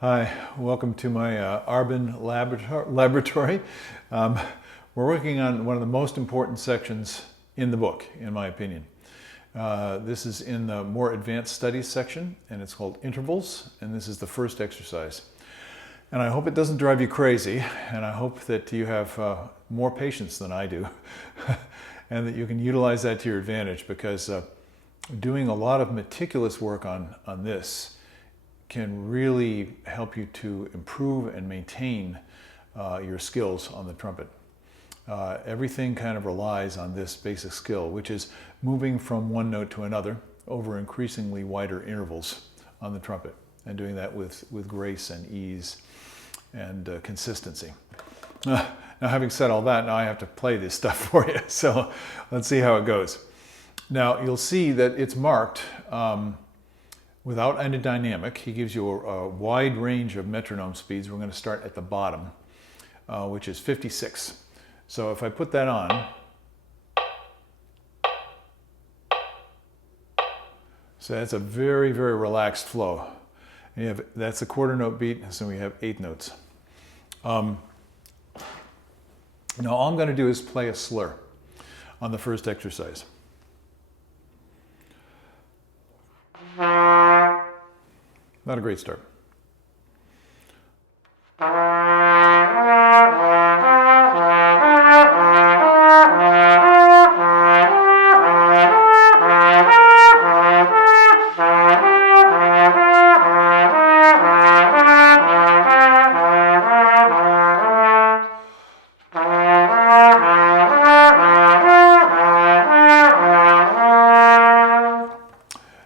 Hi, welcome to my Arban laboratory. We're working on one of the most important sections in the book, in my opinion. This is in the more advanced studies section, and it's called intervals, and this is the first exercise. And I hope it doesn't drive you crazy, and I hope that you have more patience than I do, and that you can utilize that to your advantage, because doing a lot of meticulous work on this can really help you to improve and maintain your skills on the trumpet. Everything kind of relies on this basic skill, which is moving from one note to another over increasingly wider intervals on the trumpet, and doing that with grace and ease and consistency. Now, having said all that, now I have to play this stuff for you, so let's see how it goes. Now, you'll see that it's marked without any dynamic. He gives you a wide range of metronome speeds. We're going to start at the bottom, which is 56. So if I put that on, so that's a very, very relaxed flow. And that's a quarter note beat, so we have 8 notes. Now all I'm going to do is play a slur on the first exercise. Not a great start.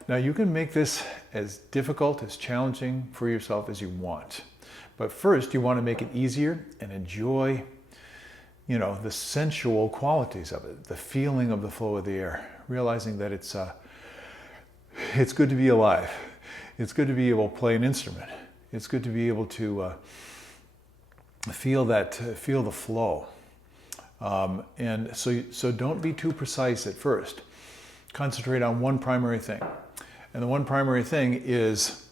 Now you can make this as difficult, as challenging for yourself as you want. But first you want to make it easier and enjoy, the sensual qualities of it, the feeling of the flow of the air, realizing that it's good to be alive. It's good to be able to play an instrument. It's good to be able to feel the flow. And so don't be too precise at first. Concentrate on one primary thing. And the one primary thing is,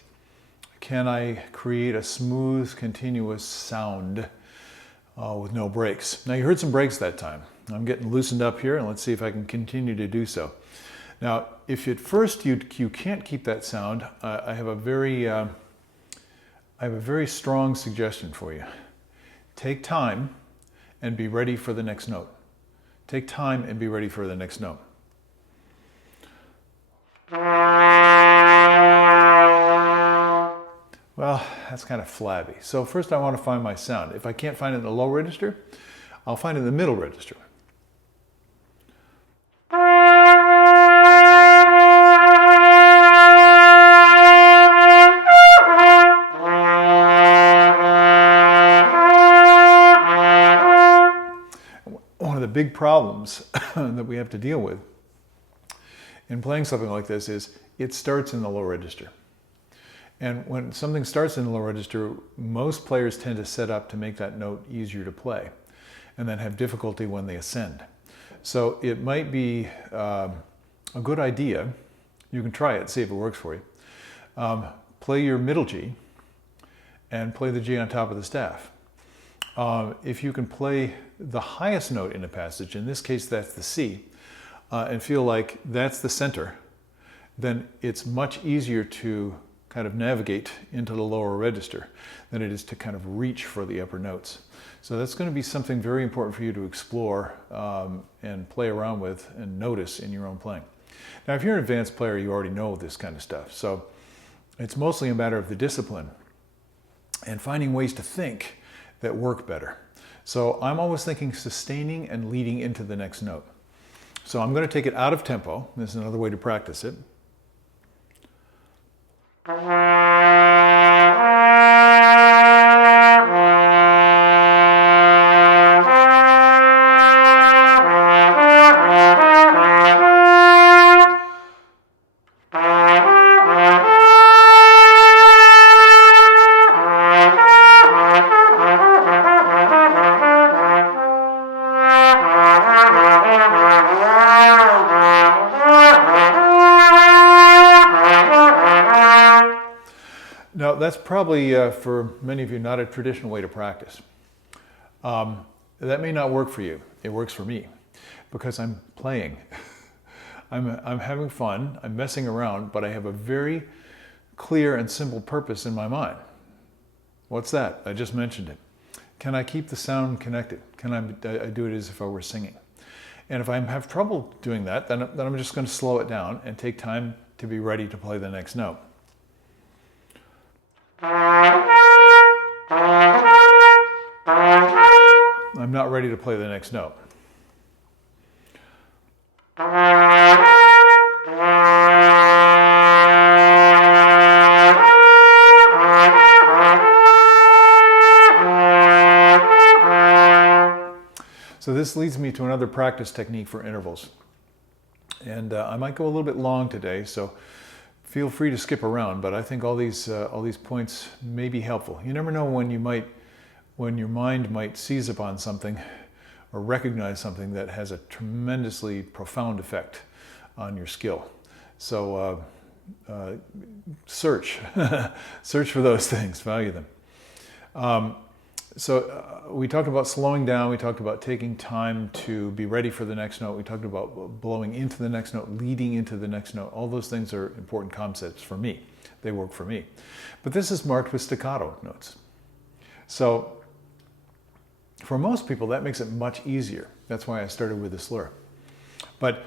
can I create a smooth, continuous sound with no breaks? Now you heard some breaks that time. I'm getting loosened up here, and let's see if I can continue to do so. Now, if at first you can't keep that sound, I have a very strong suggestion for you. Take time and be ready for the next note. Take time and be ready for the next note. Well, that's kind of flabby. So first I want to find my sound. If I can't find it in the low register, I'll find it in the middle register. One of the big problems that we have to deal with in playing something like this is it starts in the low register. And when something starts in the low register, most players tend to set up to make that note easier to play, and then have difficulty when they ascend. So it might be a good idea, you can try it, see if it works for you. Play your middle G and play the G on top of the staff. If you can play the highest note in a passage, in this case that's the C, and feel like that's the center, then it's much easier to kind of navigate into the lower register than it is to kind of reach for the upper notes. So that's going to be something very important for you to explore and play around with and notice in your own playing. Now, if you're an advanced player, you already know this kind of stuff. So it's mostly a matter of the discipline and finding ways to think that work better. So I'm always thinking sustaining and leading into the next note. So I'm going to take it out of tempo. This is another way to practice it. Now, that's probably, for many of you, not a traditional way to practice. That may not work for you. It works for me because I'm playing. I'm having fun, I'm messing around, but I have a very clear and simple purpose in my mind. What's that? I just mentioned it. Can I keep the sound connected? Can I do it as if I were singing? And if I have trouble doing that, then I'm just going to slow it down and take time to be ready to play the next note. I'm not ready to play the next note. So this leads me to another practice technique for intervals. And I might go a little bit long today, so feel free to skip around, but I think all these points may be helpful. You never know when your mind might seize upon something or recognize something that has a tremendously profound effect on your skill. So search for those things, value them. We talked about slowing down, we talked about taking time to be ready for the next note, we talked about blowing into the next note, leading into the next note. All those things are important concepts for me. They work for me. But this is marked with staccato notes. So for most people, that makes it much easier. That's why I started with the slur. But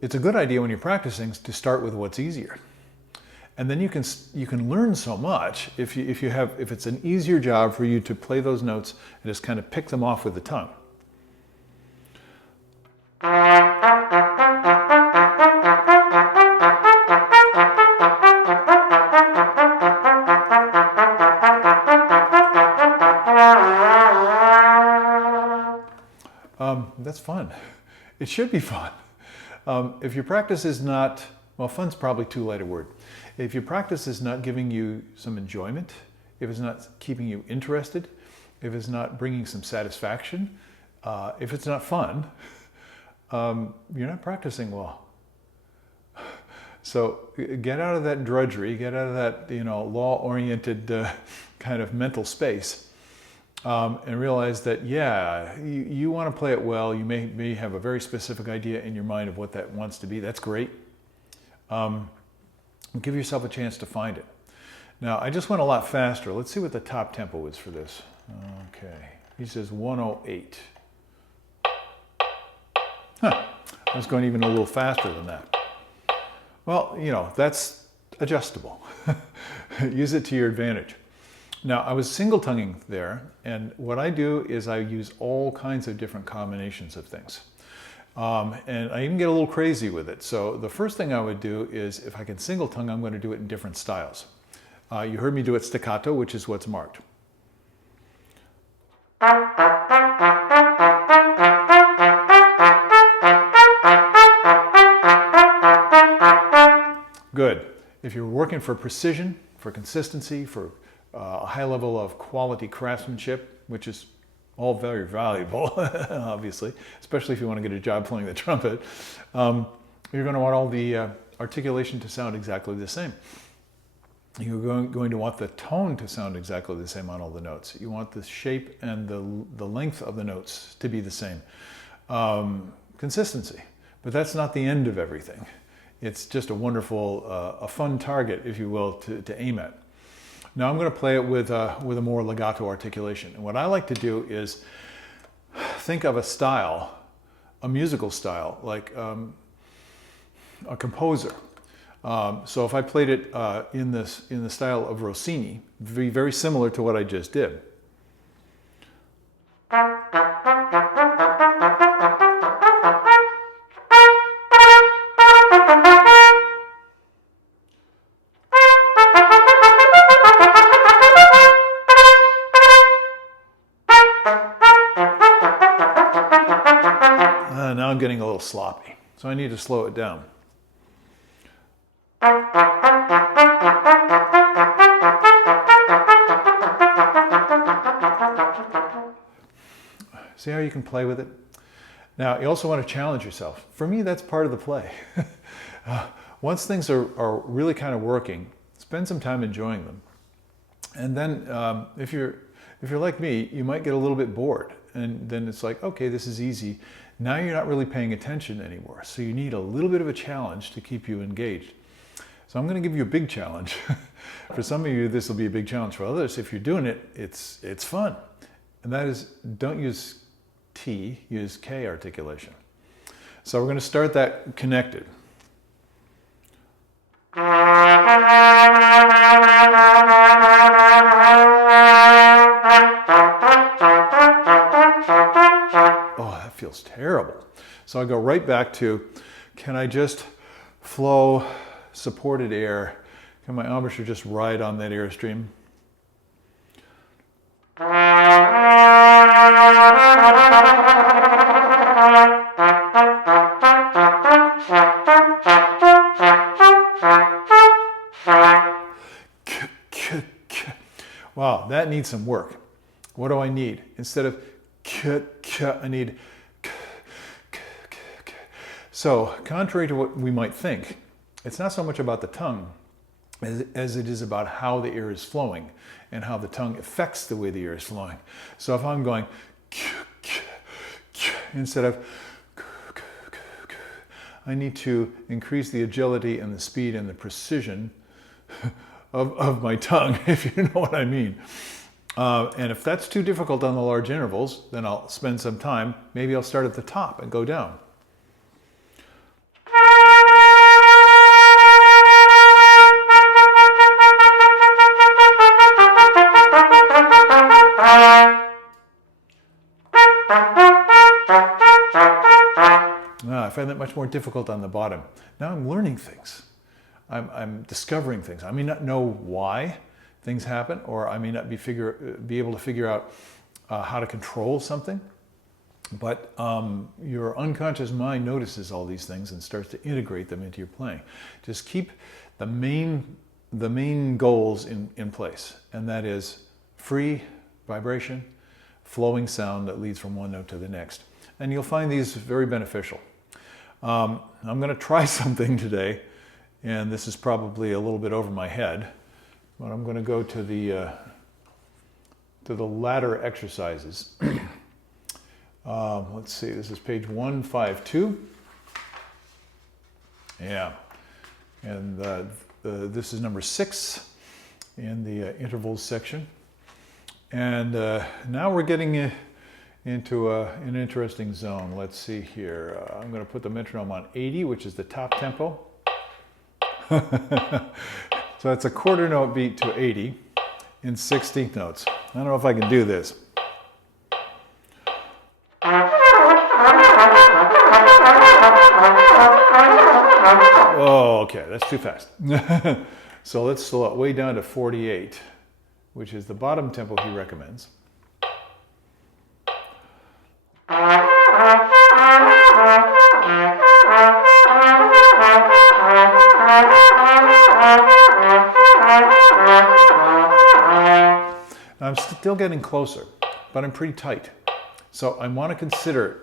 it's a good idea when you're practicing to start with what's easier. And then you can learn so much if it's an easier job for you to play those notes and just kind of pick them off with the tongue. That's fun. It should be fun. If your practice is not, well, fun's probably too light a word. If your practice is not giving you some enjoyment, if it's not keeping you interested, if it's not bringing some satisfaction, if it's not fun, you're not practicing well. So get out of that drudgery, get out of that law-oriented kind of mental space, and realize that, yeah, you want to play it well. You may have a very specific idea in your mind of what that wants to be. That's great. Give yourself a chance to find it. Now, I just went a lot faster. Let's see what the top tempo is for this. Okay, he says 108. Huh, I was going even a little faster than that. Well, that's adjustable. Use it to your advantage. Now, I was single-tonguing there, and what I do is I use all kinds of different combinations of things. And I even get a little crazy with it. So the first thing I would do is, if I can single tongue, I'm going to do it in different styles. You heard me do it staccato, which is what's marked. Good. If you're working for precision, for consistency, for a high level of quality craftsmanship, which is all very valuable, obviously, especially if you want to get a job playing the trumpet, you're going to want all the articulation to sound exactly the same. You're going to want the tone to sound exactly the same on all the notes. You want the shape and the length of the notes to be the same. Consistency. But that's not the end of everything. It's just a wonderful, a fun target, if you will, to aim at. Now I'm going to play it with a more legato articulation. And what I like to do is think of a style, a musical style, like a composer. So if I played it in the style of Rossini, it would be very similar to what I just did. Now I'm getting a little sloppy, so I need to slow it down. See how you can play with it? Now, you also want to challenge yourself. For me, that's part of the play. Once things are really kind of working, spend some time enjoying them. And then if you're like me, you might get a little bit bored, and then it's like, okay, this is easy. Now you're not really paying attention anymore. So you need a little bit of a challenge to keep you engaged. So I'm going to give you a big challenge. For some of you, this will be a big challenge. For others, if you're doing it, it's fun. And that is, don't use T, use K articulation. So we're going to start that connected. Oh, that feels terrible. So I go right back to, can I just flow supported air? Can my embouchure just ride on that airstream? Wow, that needs some work. What do I need? Instead of I need. So, contrary to what we might think, it's not so much about the tongue as it is about how the air is flowing and how the tongue affects the way the air is flowing. So if I'm going instead of, I need to increase the agility and the speed and the precision of my tongue, if you know what I mean. And if that's too difficult on the large intervals, then I'll spend some time. Maybe I'll start at the top and go down. I find that much more difficult on the bottom. Now I'm learning things. I'm discovering things. I may not know why things happen, or I may not be able to figure out how to control something. But your unconscious mind notices all these things and starts to integrate them into your playing. Just keep the main goals in place, and that is free vibration, flowing sound that leads from one note to the next. And you'll find these very beneficial. I'm going to try something today, and this is probably a little bit over my head, but I'm going to go to the ladder exercises. Let's see, this is page 152. Yeah, and this is number 6 in the intervals section. And now we're getting into an interesting zone. Let's see here. I'm going to put the metronome on 80, which is the top tempo. So that's a quarter note beat to 80 in 16th notes. I don't know if I can do this. Oh, okay, that's too fast. So let's slow it way down to 48, which is the bottom tempo he recommends. I'm still getting closer, but I'm pretty tight. So I want to consider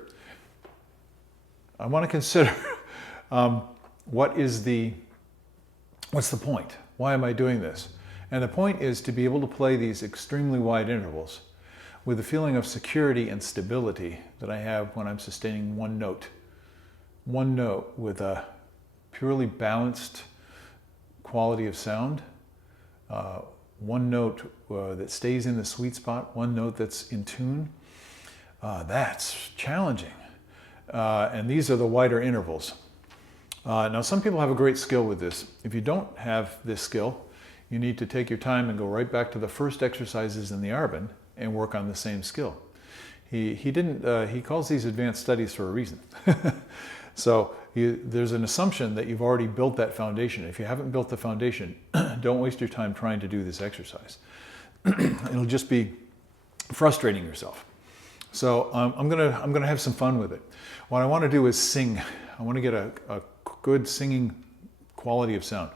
what's the point? Why am I doing this? And the point is to be able to play these extremely wide intervals with the feeling of security and stability that I have when I'm sustaining one note with a purely balanced quality of sound, one note that stays in the sweet spot, one note that's in tune. That's challenging. And these are the wider intervals. Now, some people have a great skill with this. If you don't have this skill, you need to take your time and go right back to the first exercises in the Arban and work on the same skill. He calls these advanced studies for a reason. So there's an assumption that you've already built that foundation. If you haven't built the foundation, don't waste your time trying to do this exercise. It'll just be frustrating yourself. So I'm gonna have some fun with it. What I want to do is sing. I want to get a good singing quality of sound.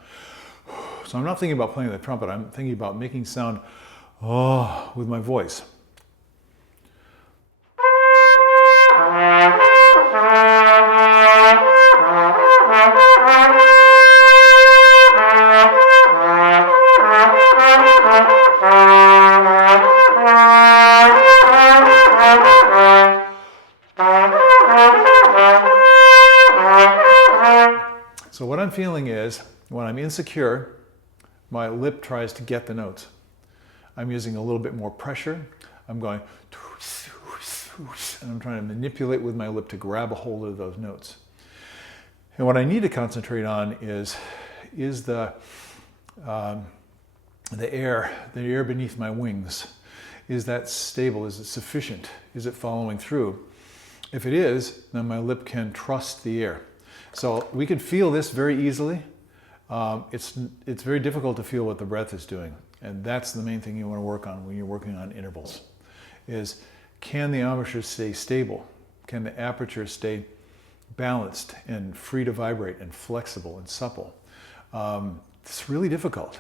So I'm not thinking about playing the trumpet. I'm thinking about making sound with my voice. feeling is when I'm insecure, my lip tries to get the notes. I'm using a little bit more pressure. I'm going, and I'm trying to manipulate with my lip to grab a hold of those notes. And what I need to concentrate on is the air beneath my wings. Is that stable? Is it sufficient? Is it following through? If it is, then my lip can trust the air. So we can feel this very easily. It's very difficult to feel what the breath is doing. And that's the main thing you want to work on when you're working on intervals. Is, can the embouchure stay stable? Can the aperture stay balanced and free to vibrate and flexible and supple? It's really difficult,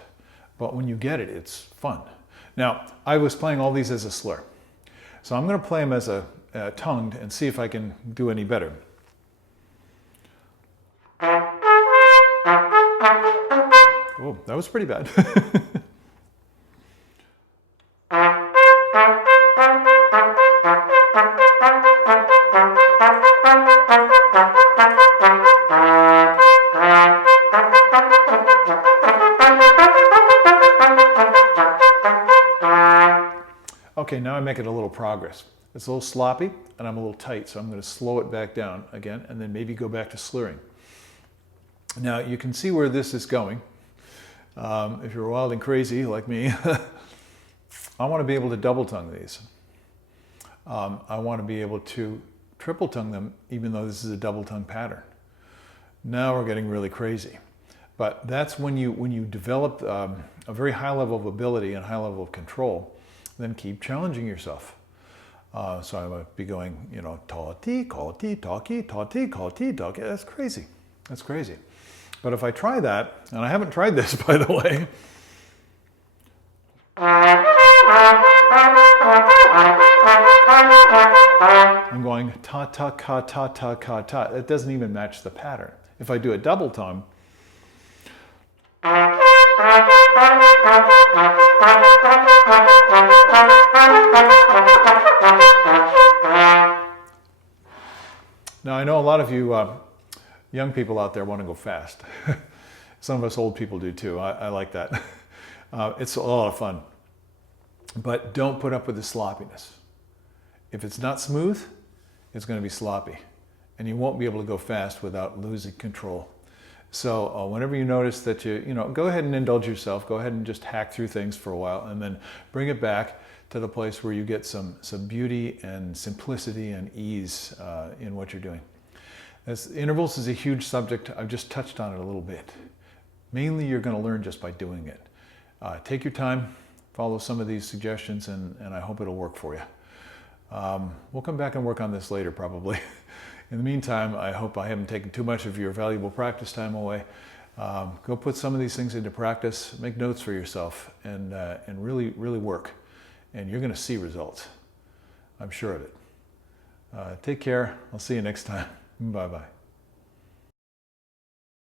but when you get it, it's fun. Now, I was playing all these as a slur. So I'm going to play them as a tongued and see if I can do any better. Oh, that was pretty bad. Okay, now I make it a little progress. It's a little sloppy and I'm a little tight, so I'm going to slow it back down again and then maybe go back to slurring. Now you can see where this is going. If you're wild and crazy like me, I want to be able to double tongue these. I want to be able to triple tongue them even though this is a double tongue pattern. Now we're getting really crazy. But that's when you develop a very high level of ability and high level of control, then keep challenging yourself. So I might be going, you know, ta-ti, ka-ti, ta-ki, ta-ti, ka-ti, ta-ki. That's crazy. That's crazy. But if I try that, and I haven't tried this, by the way. I'm going ta-ta, ka-ta, ta, ka-ta. It doesn't even match the pattern. If I do a double tongue, now I know a lot of you young people out there want to go fast. Some of us old people do too. I like that. It's a lot of fun. But don't put up with the sloppiness. If it's not smooth, it's going to be sloppy. And you won't be able to go fast without losing control. So whenever you notice that go ahead and indulge yourself. Go ahead and just hack through things for a while and then bring it back to the place where you get some beauty and simplicity and ease in what you're doing. Intervals is a huge subject. I've just touched on it a little bit. Mainly you're going to learn just by doing it. Take your time, follow some of these suggestions, and I hope it'll work for you. We'll come back and work on this later probably. In the meantime, I hope I haven't taken too much of your valuable practice time away. Go put some of these things into practice, make notes for yourself, and really, really work. And you're going to see results. I'm sure of it. Take care. I'll see you next time. Bye-bye.